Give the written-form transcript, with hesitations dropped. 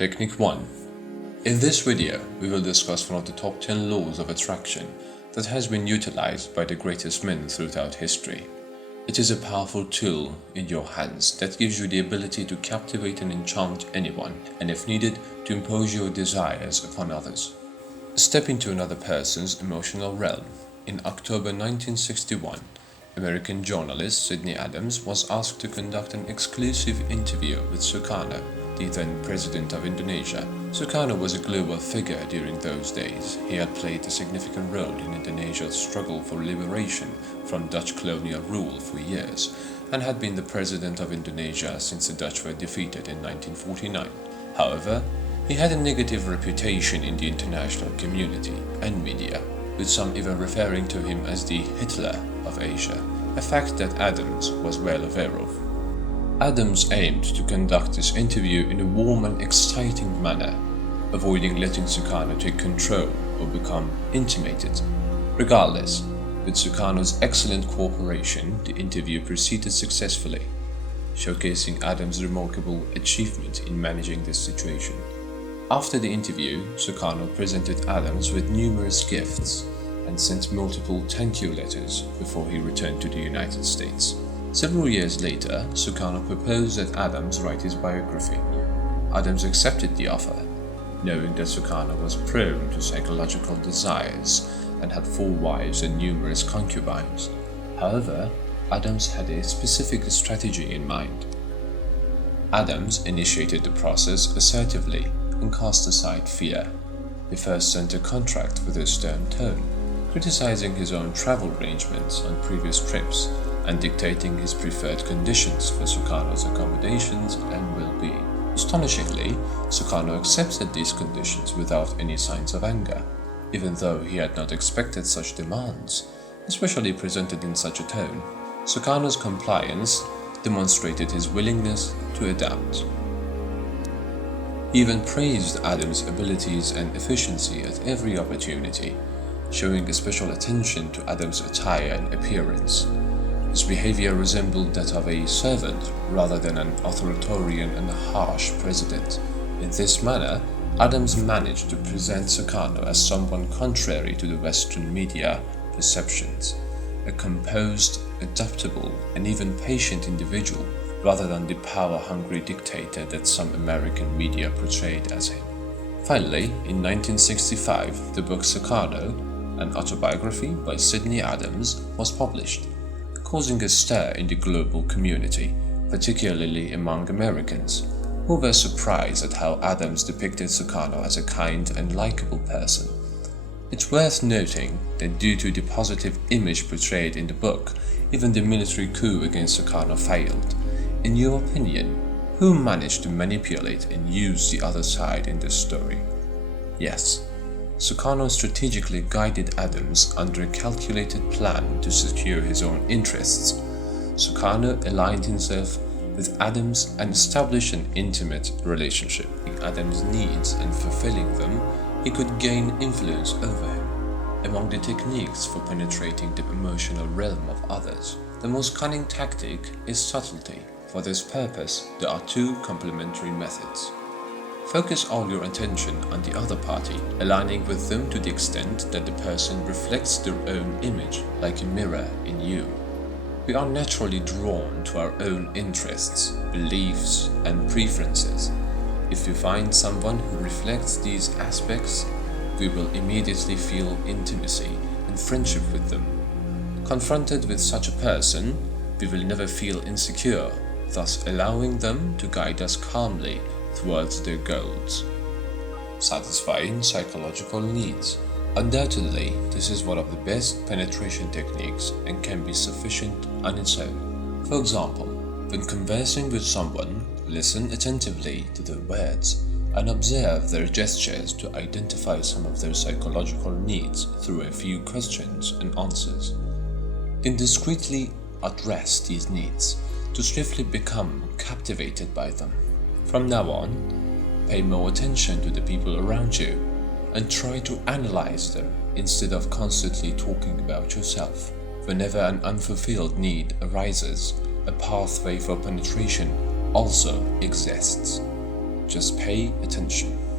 Technique 1. In this video, we will discuss one of the top 10 laws of attraction that has been utilized by the greatest men throughout history. It is a powerful tool in your hands that gives you the ability to captivate and enchant anyone, and if needed, to impose your desires upon others. Step into another person's emotional realm. In October 1961, American journalist Sidney Adams was asked to conduct an exclusive interview with Sukarno, the then President of Indonesia. Sukarno was a global figure during those days. He had played a significant role in Indonesia's struggle for liberation from Dutch colonial rule for years, and had been the President of Indonesia since the Dutch were defeated in 1949. However, he had a negative reputation in the international community and media, with some even referring to him as the Hitler of Asia, a fact that Adams was well aware of. Adams aimed to conduct this interview in a warm and exciting manner, avoiding letting Sukarno take control or become intimated. Regardless, with Sukarno's excellent cooperation, the interview proceeded successfully, showcasing Adams' remarkable achievement in managing this situation. After the interview, Sukarno presented Adams with numerous gifts and sent multiple thank you letters before he returned to the United States. Several years later, Sukarno proposed that Adams write his biography. Adams accepted the offer, knowing that Sukarno was prone to psychological desires and had 4 wives and numerous concubines. However, Adams had a specific strategy in mind. Adams initiated the process assertively and cast aside fear. He first sent a contract with a stern tone, criticizing his own travel arrangements on previous trips and dictating his preferred conditions for Sukarno's accommodations and well-being. Astonishingly, Sukarno accepted these conditions without any signs of anger, even though he had not expected such demands, especially presented in such a tone. Sukarno's compliance demonstrated his willingness to adapt. He even praised Adams' abilities and efficiency at every opportunity, showing a special attention to Adams' attire and appearance. His behavior resembled that of a servant rather than an authoritarian and harsh president. In this manner, Adams managed to present Sukarno as someone contrary to the Western media perceptions, a composed, adaptable, and even patient individual, rather than the power-hungry dictator that some American media portrayed as him. Finally, in 1965, the book Sukarno, an autobiography by Sidney Adams, was published, causing a stir in the global community, particularly among Americans, who were surprised at how Adams depicted Sukarno as a kind and likable person. It's worth noting that due to the positive image portrayed in the book, even the military coup against Sukarno failed. In your opinion, who managed to manipulate and use the other side in this story? Yes, Sukarno strategically guided Adams under a calculated plan to secure his own interests. Sukarno aligned himself with Adams and established an intimate relationship. Adams' needs and fulfilling them, he could gain influence over him. Among the techniques for penetrating the emotional realm of others, the most cunning tactic is subtlety. For this purpose, there are 2 complementary methods. Focus all your attention on the other party, aligning with them to the extent that the person reflects their own image like a mirror in you. We are naturally drawn to our own interests, beliefs, and preferences. If we find someone who reflects these aspects, we will immediately feel intimacy and friendship with them. Confronted with such a person, we will never feel insecure, thus allowing them to guide us calmly towards their goals. Satisfying psychological needs. Undoubtedly, this is one of the best penetration techniques and can be sufficient on its own. For example, when conversing with someone, listen attentively to their words and observe their gestures to identify some of their psychological needs through a few questions and answers. Then discreetly address these needs to swiftly become captivated by them. From now on, pay more attention to the people around you and try to analyze them instead of constantly talking about yourself. Whenever an unfulfilled need arises, a pathway for penetration also exists. Just pay attention.